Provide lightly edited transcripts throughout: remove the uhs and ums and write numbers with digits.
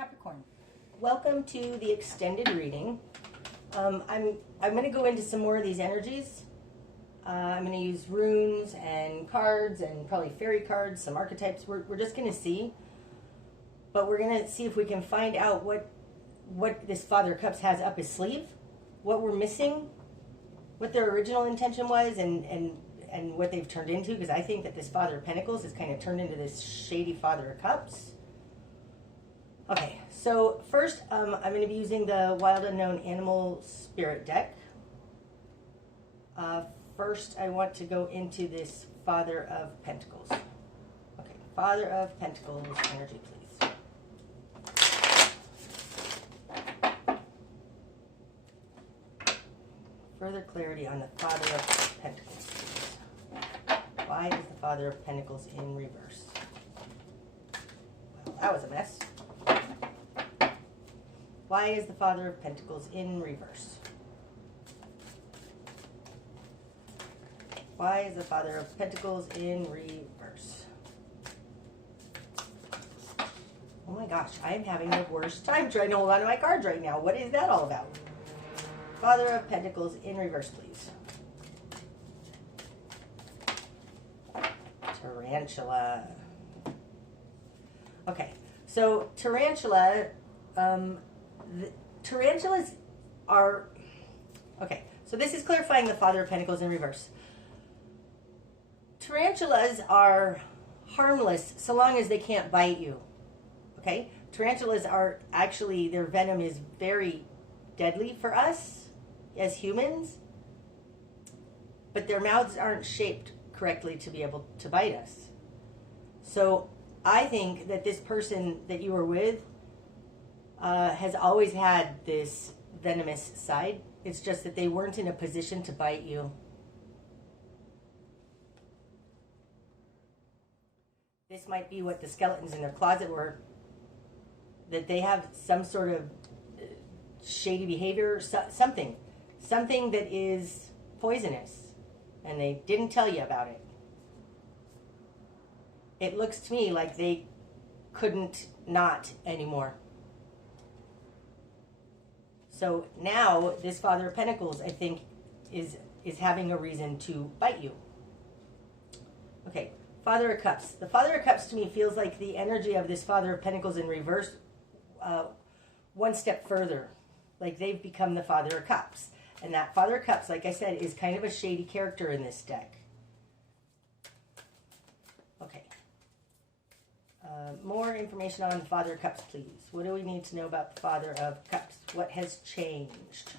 Capricorn. Welcome to the extended reading. I'm going to go into some more of these energies. I'm going to use runes and cards and probably fairy cards, some archetypes. We're just going to see. But we're going to see if we can find out what this Father of Cups has up his sleeve, what we're missing, what their original intention was, and what they've turned into. Because I think that this Father of Pentacles has kind of turned into this shady Father of Cups. Okay, so first I'm going to be using the Wild Unknown Animal Spirit deck. First, I want to go into this Father of Pentacles. Okay, Father of Pentacles energy, please. Further clarity on the Father of Pentacles, please. Why is the Father of Pentacles in reverse? Well, that was a mess. Why is the Father of Pentacles in reverse? Why is the Father of Pentacles in reverse? Oh my gosh, I am having the worst time trying to hold on to my cards right now. What is that all about? Father of Pentacles in reverse, please. Tarantula. Okay, so tarantula, tarantulas are, okay, so this is clarifying the Father of Pentacles in reverse. Tarantulas are harmless so long as they can't bite you, okay? Tarantulas are actually, their venom is very deadly for us as humans, but their mouths aren't shaped correctly to be able to bite us. So I think that this person that you were with has always had this venomous side. It's just that they weren't in a position to bite you. This might be what the skeletons in their closet were, that they have some sort of shady behavior, something that is poisonous, and they didn't tell you about it. It looks to me like they couldn't not anymore. So now this Father of Pentacles, I think, is having a reason to bite you. Okay, Father of Cups. The Father of Cups to me feels like the energy of this Father of Pentacles in reverse one step further. Like they've become the Father of Cups. And that Father of Cups, like I said, is kind of a shady character in this deck. Okay. More information on the Father of Cups, please. What do we need to know about the Father of Cups? What has changed?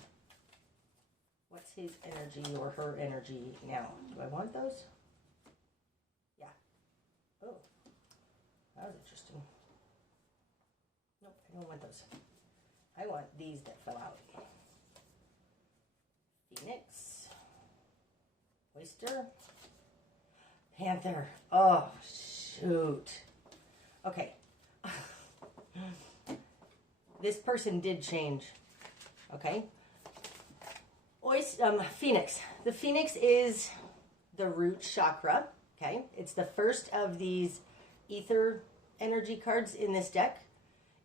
What's his energy or her energy now? Do I want those? Yeah. Oh, that was interesting. Nope, I don't want those. I want these that fell out. Phoenix. Oyster. Panther. Oh, shoot. Okay. This person did change. Okay. Phoenix. The Phoenix is the root chakra. Okay. It's the first of these ether energy cards in this deck.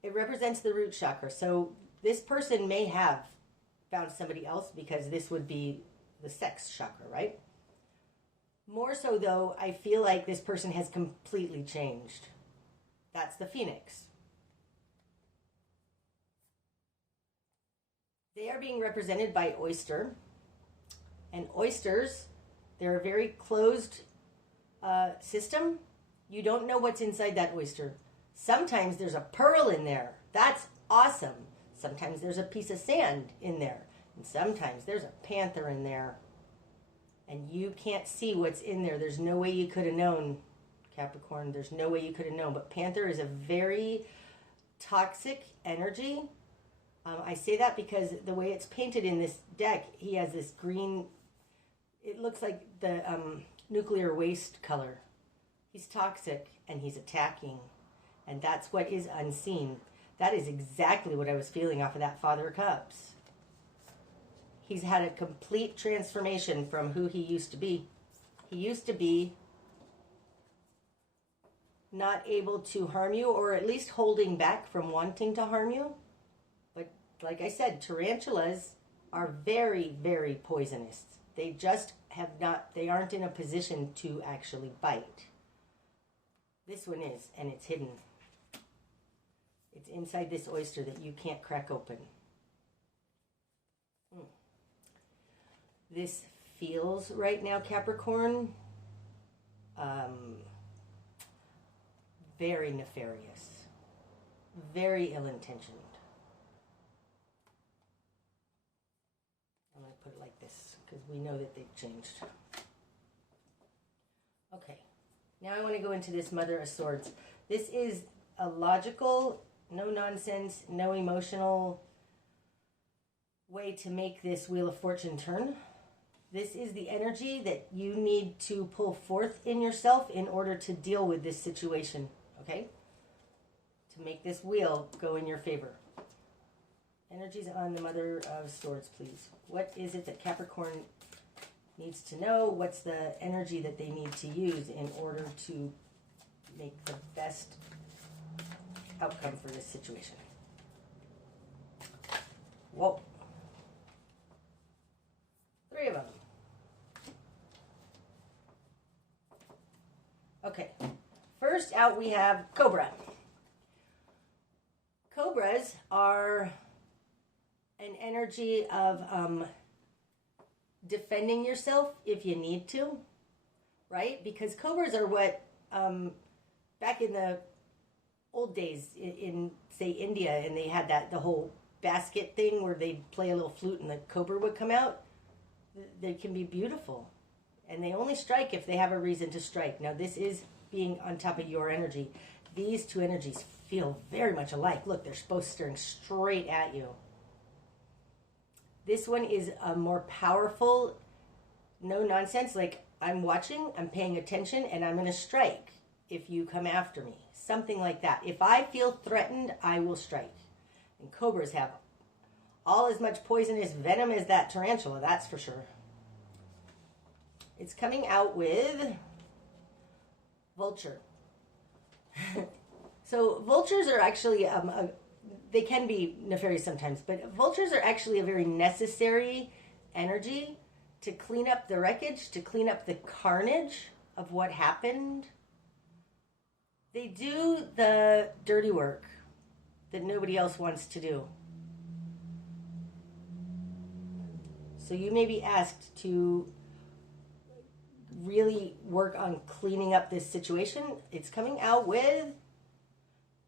It represents the root chakra. So this person may have found somebody else because this would be the sex chakra, right? More so though, I feel like this person has completely changed. That's the Phoenix. They are being represented by oyster. And oysters, they're a very closed system. You don't know what's inside that oyster. Sometimes there's a pearl in there. That's awesome. Sometimes there's a piece of sand in there. And sometimes there's a panther in there. And you can't see what's in there. There's no way you could have known, Capricorn. There's no way you could have known. But panther is a very toxic energy. I say that because the way it's painted in this deck, he has this green, it looks like the nuclear waste color. He's toxic and he's attacking. And that's what is unseen. That is exactly what I was feeling off of that Father of Cups. He's had a complete transformation from who he used to be. He used to be not able to harm you, or at least holding back from wanting to harm you. But like I said, tarantulas are very, very poisonous. They just they aren't in a position to actually bite. This one is, and it's hidden. It's inside this oyster that you can't crack open. This feels right now, Capricorn, very nefarious, very ill-intentioned. I'm going to put it like this because we know that they've changed. Okay, now I want to go into this Mother of Swords. This is a logical, no nonsense, no emotional way to make this Wheel of Fortune turn. This is the energy that you need to pull forth in yourself in order to deal with this situation, okay? To make this wheel go in your favor. Energies on the Mother of Swords, please. What is it that Capricorn needs to know? What's the energy that they need to use in order to make the best outcome for this situation? Whoa. 3 of them. Okay. First out we have Cobra. Cobras are an energy of defending yourself if you need to, right? Because cobras are what, back in the old days in say, India, and they had the whole basket thing where they'd play a little flute and the cobra would come out. They can be beautiful. And they only strike if they have a reason to strike. Now, this is being on top of your energy. These two energies feel very much alike. Look, they're both staring straight at you. This one is a more powerful, no nonsense, like I'm watching, I'm paying attention, and I'm going to strike if you come after me. Something like that. If I feel threatened, I will strike. And cobras have all as much poisonous venom as that tarantula, that's for sure. It's coming out with vulture. So vultures are actually, they can be nefarious sometimes, but vultures are actually a very necessary energy to clean up the wreckage, to clean up the carnage of what happened. They do the dirty work that nobody else wants to do. So you may be asked to really work on cleaning up this situation. It's coming out with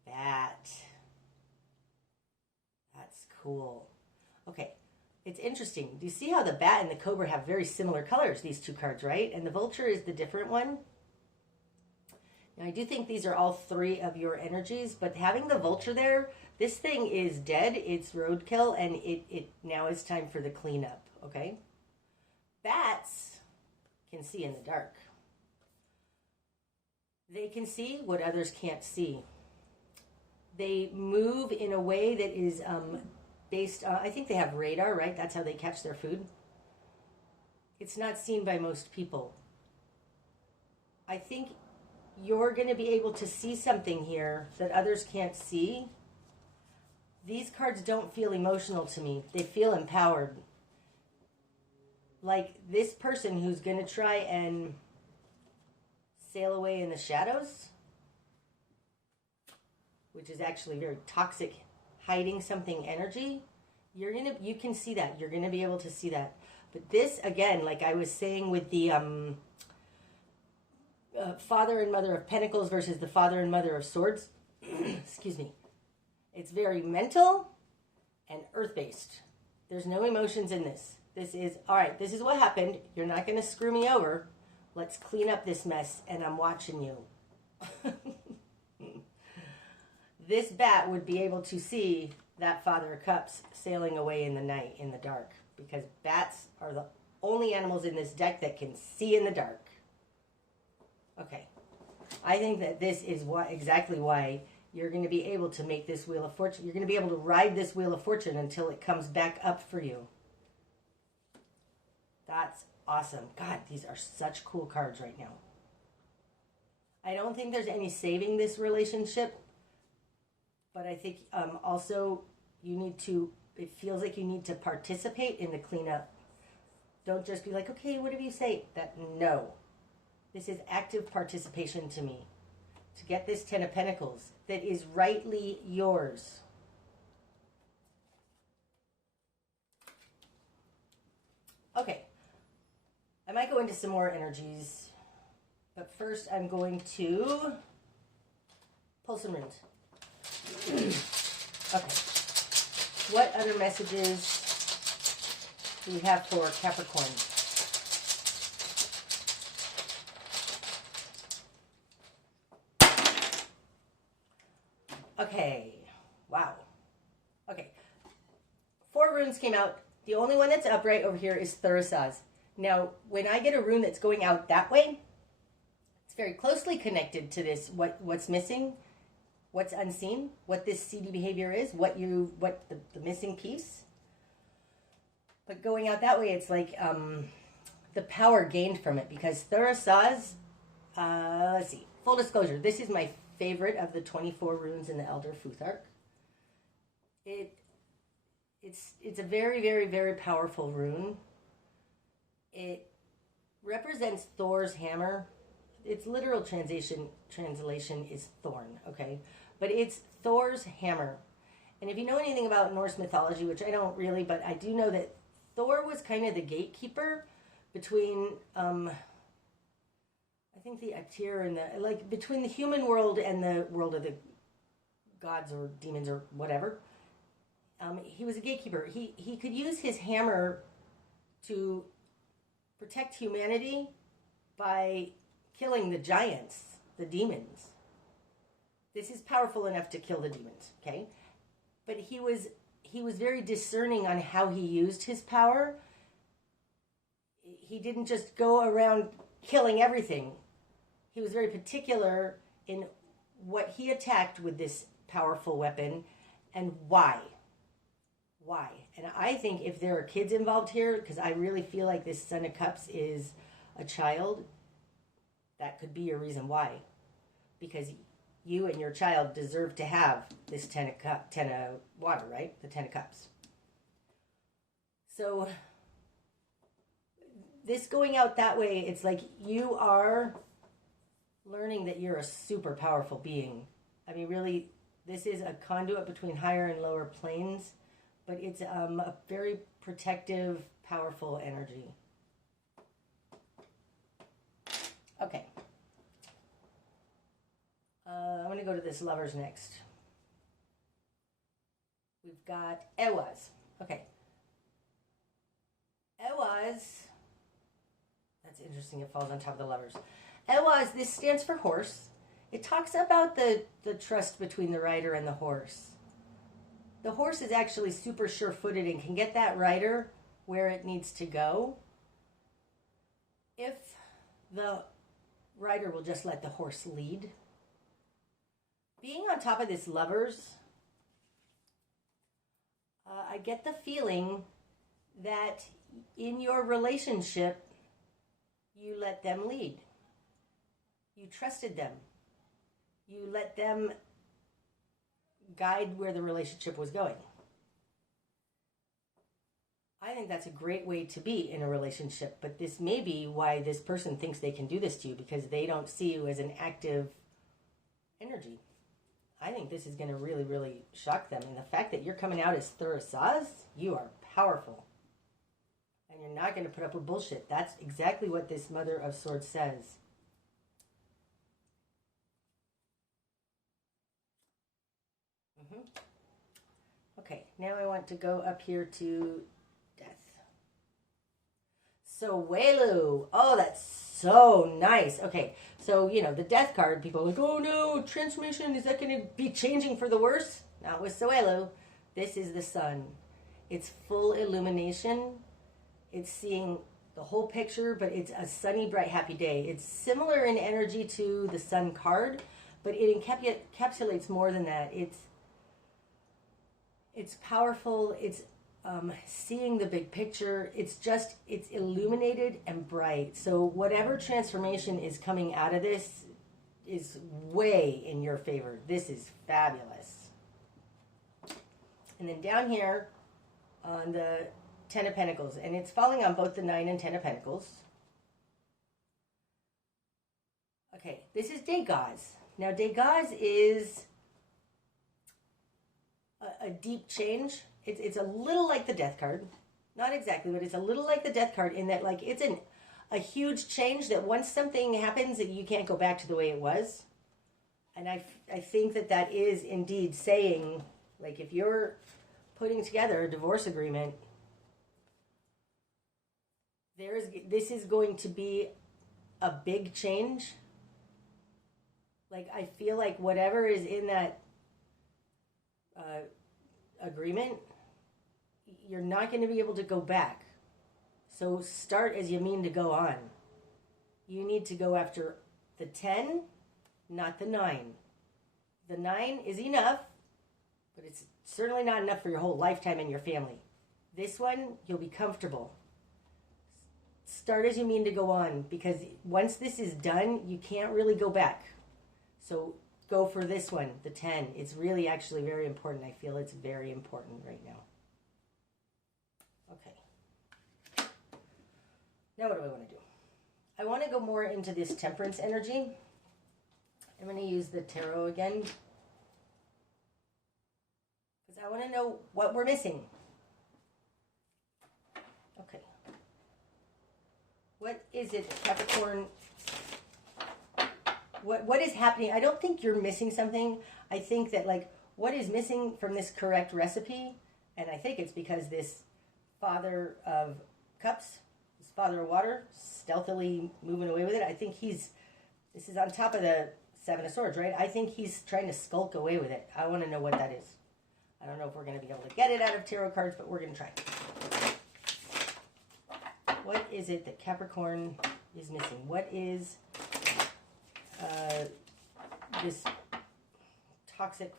bat. That's cool. Okay, it's interesting. Do you see how the bat and the cobra have very similar colors, these two cards, right? And the vulture is the different one. Now, I do think these are all 3 of your energies, but having the vulture there, this thing is dead. It's roadkill, and it now is time for the cleanup, okay? Bats can see in the dark. They can see what others can't see. They move in a way that is based on, I think they have radar, right? That's how they catch their food. It's not seen by most people. I think you're going to be able to see something here that others can't see. These cards don't feel emotional to me. They feel empowered. Like this person who's going to try and sail away in the shadows, which is actually very toxic, hiding something energy. You can see that. You're going to be able to see that. But this, again, like I was saying with the Father and Mother of Pentacles versus the Father and Mother of Swords, excuse me, it's very mental and earth-based. There's no emotions in this. This is, all right, this is what happened. You're not going to screw me over. Let's clean up this mess, and I'm watching you. This bat would be able to see that Father of Cups sailing away in the night, in the dark, because bats are the only animals in this deck that can see in the dark. Okay. I think that this is exactly why you're going to be able to make this Wheel of Fortune. You're going to be able to ride this Wheel of Fortune until it comes back up for you. That's awesome. God, these are such cool cards right now. I don't think there's any saving this relationship, but I think also you need to, it feels like you need to participate in the cleanup. Don't just be like, okay, whatever you say. No. This is active participation to me. To get this Ten of Pentacles that is rightly yours. Okay. I might go into some more energies, but first I'm going to pull some runes. Okay. What other messages do we have for Capricorn? Okay. Wow. Okay. 4 runes came out. The only one that's upright over here is Thurisaz. Now, when I get a rune that's going out that way, it's very closely connected to this, what's missing, what's unseen, what this seedy behavior is, what the missing piece. But going out that way, it's like the power gained from it, because Thurisaz, let's see, full disclosure, this is my favorite of the 24 runes in the Elder Futhark. It's a very, very, very powerful rune. It represents Thor's hammer. Its literal translation is thorn, okay? But it's Thor's hammer. And if you know anything about Norse mythology, which I don't really, but I do know that Thor was kind of the gatekeeper between, I think the Atyr and between the human world and the world of the gods or demons or whatever. He was a gatekeeper. He could use his hammer to protect humanity by killing the giants, the demons. This is powerful enough to kill the demons, okay? But he was very discerning on how he used his power. He didn't just go around killing everything. He was very particular in what he attacked with this powerful weapon and why. Why? And I think if there are kids involved here, because I really feel like this Son of Cups is a child, that could be a reason why. Because you and your child deserve to have this ten of water, right? The 10 of Cups. So this going out that way, it's like you are learning that you're a super powerful being. I mean, really, this is a conduit between higher and lower planes, but it's a very protective, powerful energy. Okay. I'm going to go to this Lovers next. We've got Ewaz. Okay. Ewaz, that's interesting, it falls on top of the Lovers. Ewaz, this stands for horse. It talks about the trust between the rider and the horse. The horse is actually super sure-footed and can get that rider where it needs to go if the rider will just let the horse lead. Being on top of this Lovers, I get the feeling that in your relationship, you let them lead. You trusted them. You let them guide where the relationship was going. I think that's a great way to be in a relationship, but this may be why this person thinks they can do this to you, because they don't see you as an active energy. I think this is going to really, really shock them. And the fact that you're coming out as Thurisaz, you are powerful. And you're not going to put up with bullshit. That's exactly what this Mother of Swords says. Okay, now I want to go up here to Death. So Welu. Oh, that's so nice. Okay, so, you know, the Death card, people are like, oh no, transformation, is that going to be changing for the worse? Not with Soelu. This is the sun. It's full illumination. It's seeing the whole picture, but it's a sunny, bright, happy day. It's similar in energy to the sun card, but it encapsulates more than that. It's powerful. It's seeing the big picture. It's illuminated and bright. So whatever transformation is coming out of this, is way in your favor. This is fabulous. And then down here on the Ten of Pentacles, and it's falling on both the 9 and 10 of Pentacles. Okay, this is Degas. Now, Degas is a deep change. It's a little like the Death card. Not exactly, but it's a little like the Death card in that, like, it's a huge change that once something happens, that you can't go back to the way it was. And I think that is indeed saying, like, if you're putting together a divorce agreement, this is going to be a big change. Like, I feel like whatever is in that agreement, you're not going to be able to go back. So start as you mean to go on. You need to go after the 10, not the 9. The 9 is enough, but it's certainly not enough for your whole lifetime and your family. This one, you'll be comfortable. Start as you mean to go on, because once this is done, you can't really go back. So go for this one, the 10. It's really actually very important. I feel it's very important right now. Okay. Now what do I want to do? I want to go more into this temperance energy. I'm going to use the tarot again, because I want to know what we're missing. Okay. What is it, Capricorn? What is happening? I don't think you're missing something. I think that, like, what is missing from this correct recipe, and I think it's because this Father of Cups, this Father of Water, stealthily moving away with it. I think this is on top of the Seven of Swords, right? I think he's trying to skulk away with it. I want to know what that is. I don't know if we're going to be able to get it out of tarot cards, but we're going to try. What is it that Capricorn is missing? What is this toxic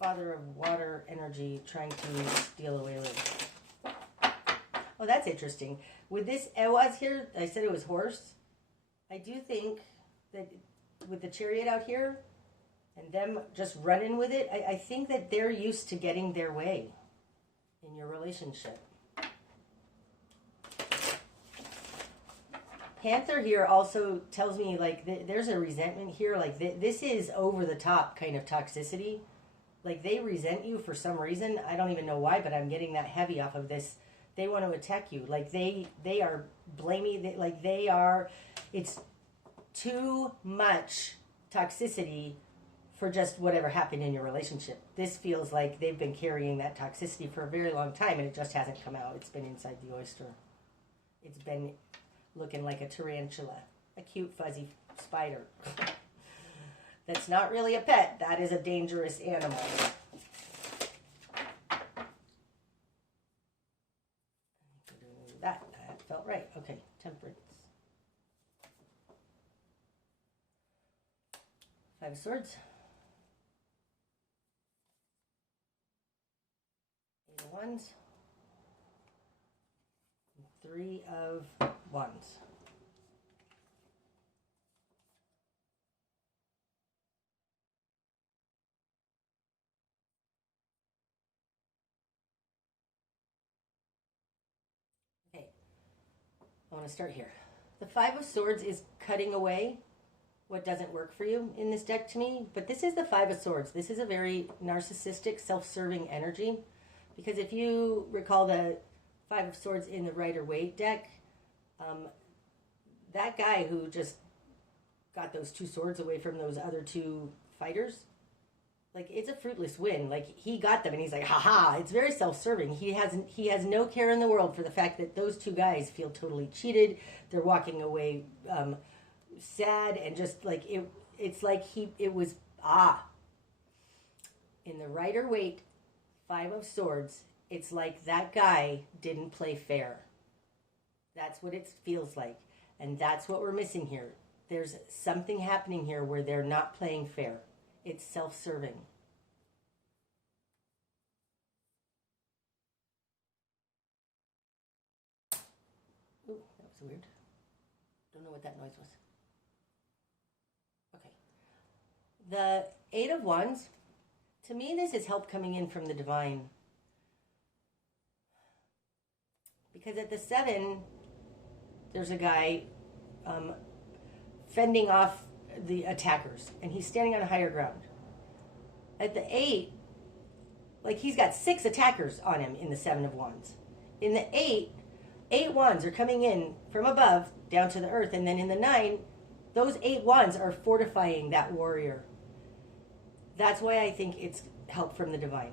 Father of Water energy trying to steal away with? Oh, that's interesting. With this Ewas here, I said it was horse. I do think that with the Chariot out here and them just running with it, I think that they're used to getting their way in your relationship. Panther here also tells me, like, there's a resentment here. Like, this is over the top kind of toxicity. Like, they resent you for some reason. I don't even know why, but I'm getting that heavy off of this. They want to attack you. Like, they are blaming. It's too much toxicity for just whatever happened in your relationship. This feels like they've been carrying that toxicity for a very long time, and it just hasn't come out. It's been inside the oyster. It's been looking like a tarantula, a cute fuzzy spider. That's not really a pet. That is a dangerous animal. That felt right. Okay, temperance. 5 of Swords. 8 of Wands. 3 of Wands. Okay, I want to start here. The 5 of Swords is cutting away what doesn't work for you in this deck to me, but this is the 5 of Swords. This is a very narcissistic, self-serving energy, because if you recall the 5 of Swords in the Rider-Waite deck, that guy who just got those 2 swords away from those other 2 fighters, like, it's a fruitless win. Like, he got them and he's like, haha. It's very self-serving. He has no care in the world for the fact that those 2 guys feel totally cheated. They're walking away sad, and just like it's like it was in the Rider-Waite 5 of Swords, it's like that guy didn't play fair. That's what it feels like, and that's what we're missing here. There's something happening here where they're not playing fair. It's self-serving. Ooh, that was weird. Don't know what that noise was. Okay. The Eight of Wands, to me, this is help coming in from the divine. Because at the 7, there's a guy fending off the attackers, and he's standing on a higher ground. At the 8, like he's got 6 attackers on him in the 7 of Wands. In the 8 wands are coming in from above down to the earth, and then in the 9, those 8 wands are fortifying that warrior. That's why I think it's help from the divine.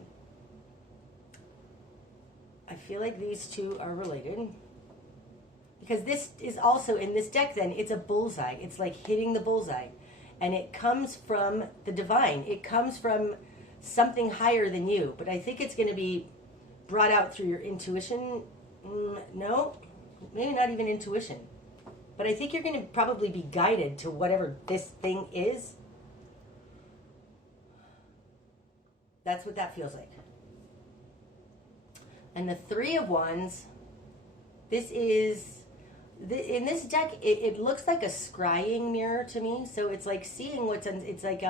I feel like these two are related. Because this is also, in this deck then, it's a bullseye. It's like hitting the bullseye. And it comes from the divine. It comes from something higher than you. But I think it's going to be brought out through your intuition. No, maybe not even intuition. But I think you're going to probably be guided to whatever this thing is. That's what that feels like. And the 3 of Wands, this is... in this deck, it looks like a scrying mirror to me. So it's like seeing what's... it's like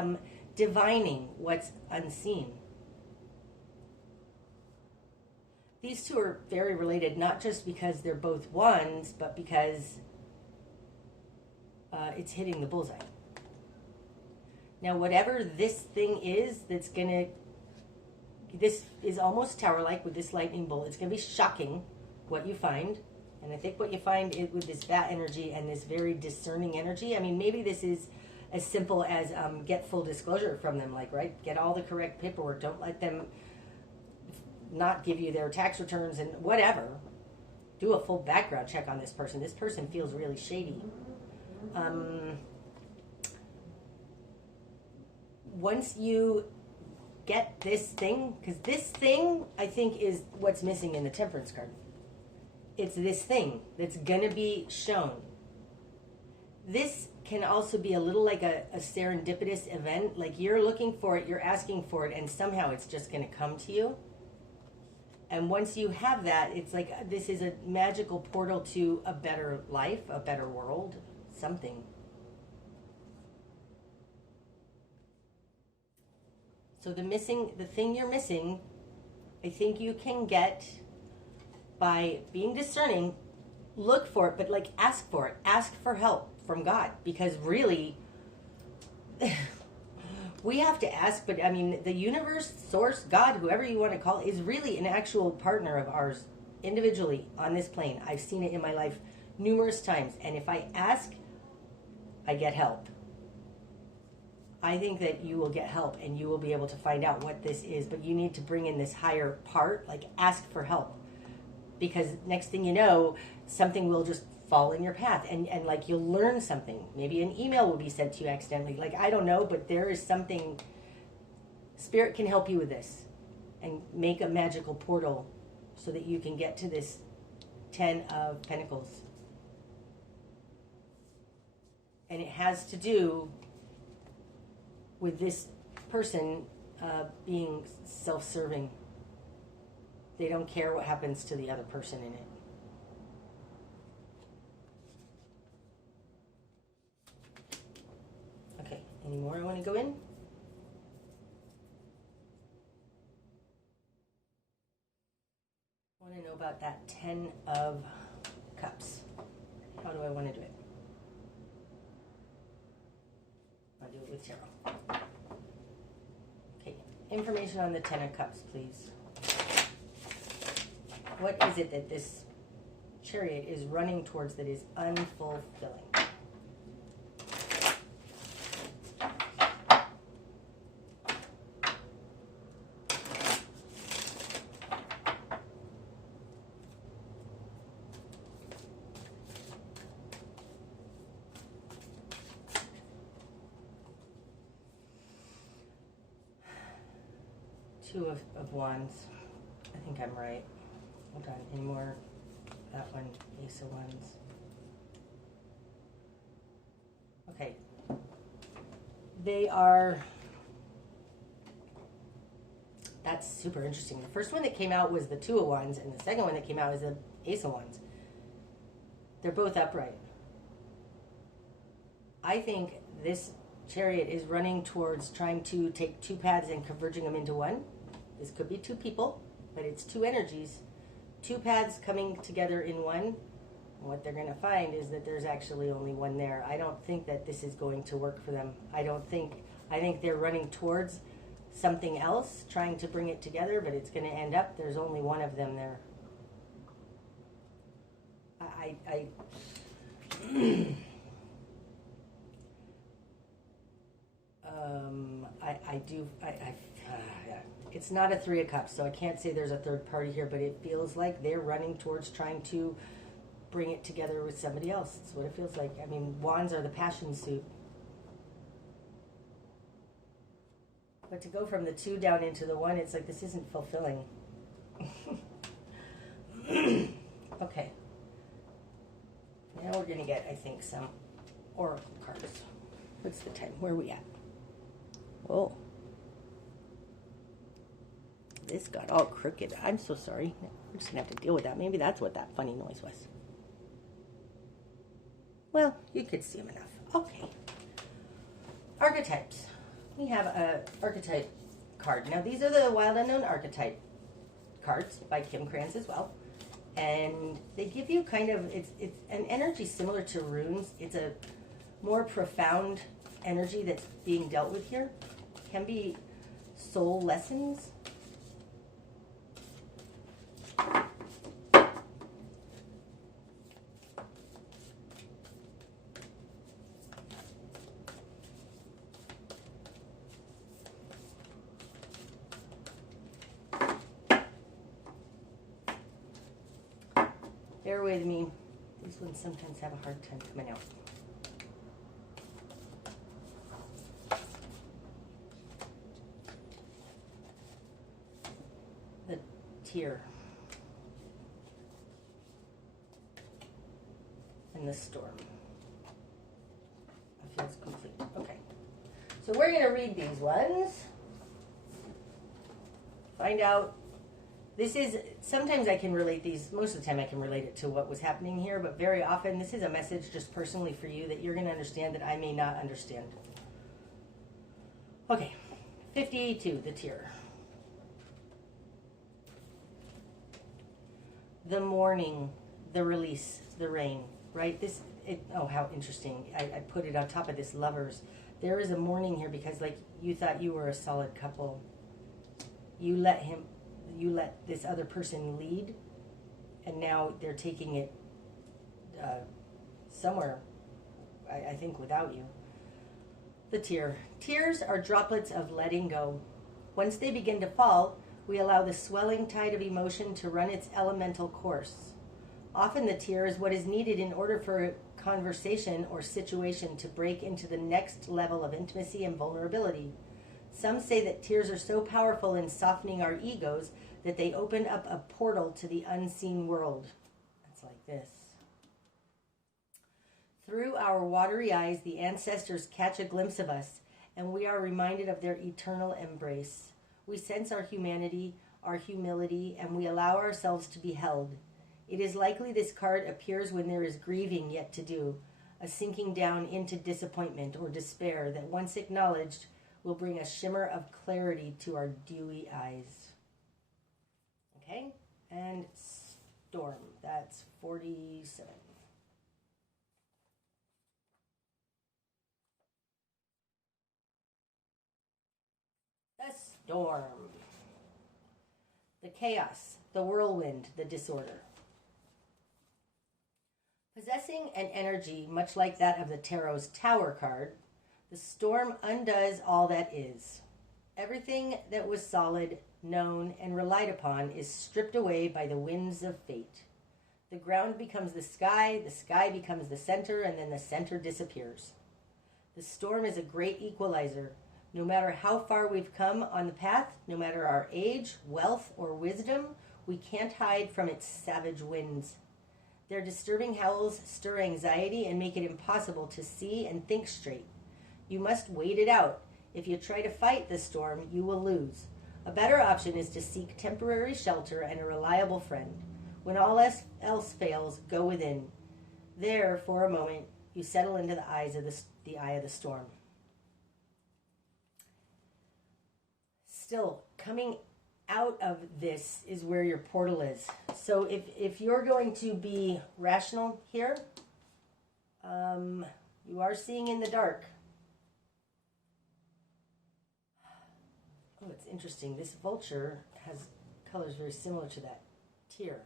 divining what's unseen. These two are very related, not just because they're both wands, but because it's hitting the bullseye. Now, whatever this thing is that's going to... this is almost tower-like with this lightning bolt. It's going to be shocking what you find. And I think what you find is with this bat energy and this very discerning energy, I mean, maybe this is as simple as get full disclosure from them, like, right? Get all the correct paperwork. Don't let them not give you their tax returns and whatever. Do a full background check on this person. This person feels really shady. Once you get this thing, because this thing, I think, is what's missing in the Temperance card. It's this thing that's going to be shown. This can also be a little like a serendipitous event. Like you're looking for it, you're asking for it, and somehow it's just going to come to you. And once you have that, it's like this is a magical portal to a better life, a better world, something. So the thing you're missing, I think you can get by being discerning. Look for it, but like ask for it. Ask for help from God, because really we have to ask. But I mean, the universe, source, God, whoever you want to call it, is really an actual partner of ours individually on this plane. I've seen it in my life numerous times, and if I ask, I get help. I think that you will get help and you will be able to find out what this is, but you need to bring in this higher part, like ask for help. Because next thing you know, something will just fall in your path and like you'll learn something. Maybe an email will be sent to you accidentally. Like, I don't know, but there is something. Spirit can help you with this and make a magical portal so that you can get to this 10 of Pentacles. And it has to do with this person being self-serving. They don't care what happens to the other person in it. Okay, any more I want to go in? I want to know about that 10 of Cups. How do I want to do it? I'll do it with tarot. Okay, information on the 10 of Cups, please. What is it that this Chariot is running towards that is unfulfilling? Two of Wands. I think I'm right. Hold on, any more? That one, Ace of Wands. Okay. They are... That's super interesting. The first one that came out was the Two of Wands, and the second one that came out was the Ace of Wands. They're both upright. I think this Chariot is running towards trying to take two paths and converging them into one. This could be two people, but it's two energies. Two paths coming together in one. And what they're going to find is that there's actually only one there. I don't think that this is going to work for them. I think they're running towards something else, trying to bring it together, but it's going to end up there's only one of them there. It's not a Three of Cups, so I can't say there's a third party here, but it feels like they're running towards trying to bring it together with somebody else. That's what it feels like. I mean, wands are the passion suit. But to go from the two down into the one, it's like this isn't fulfilling. Okay. Now we're going to get, I think, some oracle cards. What's the time? Where are we at? Whoa. This got all crooked. I'm so sorry. We're just going to have to deal with that. Maybe that's what that funny noise was. Well, you could see them enough. Okay. Archetypes. We have an archetype card. Now, these are the Wild Unknown Archetype cards by Kim Krans as well. And they give you kind of, it's an energy similar to runes. It's a more profound energy that's being dealt with here. Can be soul lessons. Bear with me. These ones sometimes have a hard time coming out. The tear. And the storm. That feels complete. Okay. So we're going to read these ones. Find out. This is, sometimes I can relate these, most of the time I can relate it to what was happening here, but very often this is a message just personally for you that you're going to understand that I may not understand. Okay, 52, the tear. The morning, the release, the rain, right? Oh, how interesting. I put it on top of this lovers. There is a mourning here because like you thought you were a solid couple. You let this other person lead, and now they're taking it somewhere, I think, without you. The tear. Tears are droplets of letting go. Once they begin to fall, we allow the swelling tide of emotion to run its elemental course. Often the tear is what is needed in order for a conversation or situation to break into the next level of intimacy and vulnerability. Some say that tears are so powerful in softening our egos that they open up a portal to the unseen world. It's like this. Through our watery eyes, the ancestors catch a glimpse of us, and we are reminded of their eternal embrace. We sense our humanity, our humility, and we allow ourselves to be held. It is likely this card appears when there is grieving yet to do, a sinking down into disappointment or despair that, once acknowledged, will bring a shimmer of clarity to our dewy eyes. Okay, and storm, that's 47. The storm. The chaos, the whirlwind, the disorder. Possessing an energy much like that of the Tarot's Tower card, the storm undoes all that is. Everything that was solid, known, and relied upon is stripped away by the winds of fate. The ground becomes the sky becomes the center, and then the center disappears. The storm is a great equalizer. No matter how far we've come on the path, no matter our age, wealth, or wisdom, we can't hide from its savage winds. Their disturbing howls stir anxiety and make it impossible to see and think straight. You must wait it out. If you try to fight the storm, you will lose. A better option is to seek temporary shelter and a reliable friend. When all else fails, go within. There, for a moment, you settle into the eye of the storm. still coming out of this is where your portal is. So if you're going to be rational here, you are seeing in the dark. Oh, it's interesting. This vulture has colors very similar to that tear.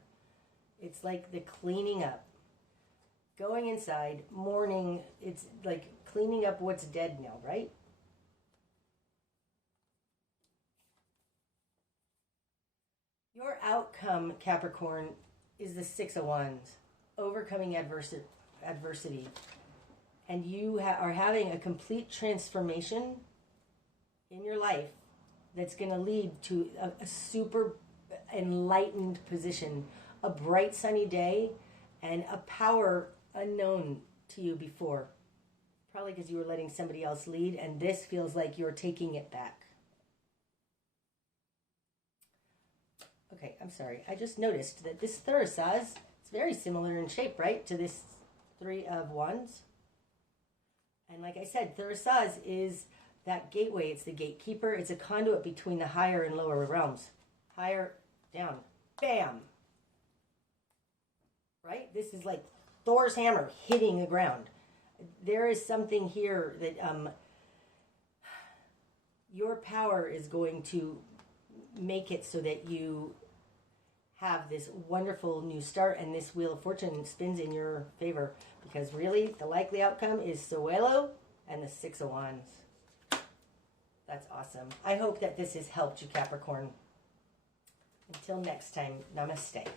It's like the cleaning up. Going inside, mourning, it's like cleaning up what's dead now, right? Your outcome, Capricorn, is the Six of Wands, overcoming adversity. And you are having a complete transformation in your life that's going to lead to a super enlightened position, a bright sunny day, and a power unknown to you before. Probably because you were letting somebody else lead, and this feels like you're taking it back. Okay, I'm sorry. I just noticed that this Thurisaz, it's very similar in shape, right, to this Three of Wands. And like I said, Thurisaz is that gateway. It's the gatekeeper. It's a conduit between the higher and lower realms. Higher, down. Bam! Right? This is like Thor's hammer hitting the ground. There is something here that your power is going to make it so that you have this wonderful new start, and this Wheel of Fortune spins in your favor, because really the likely outcome is Suelo and the Six of Wands. That's awesome. I hope that this has helped you, Capricorn. Until next time, namaste.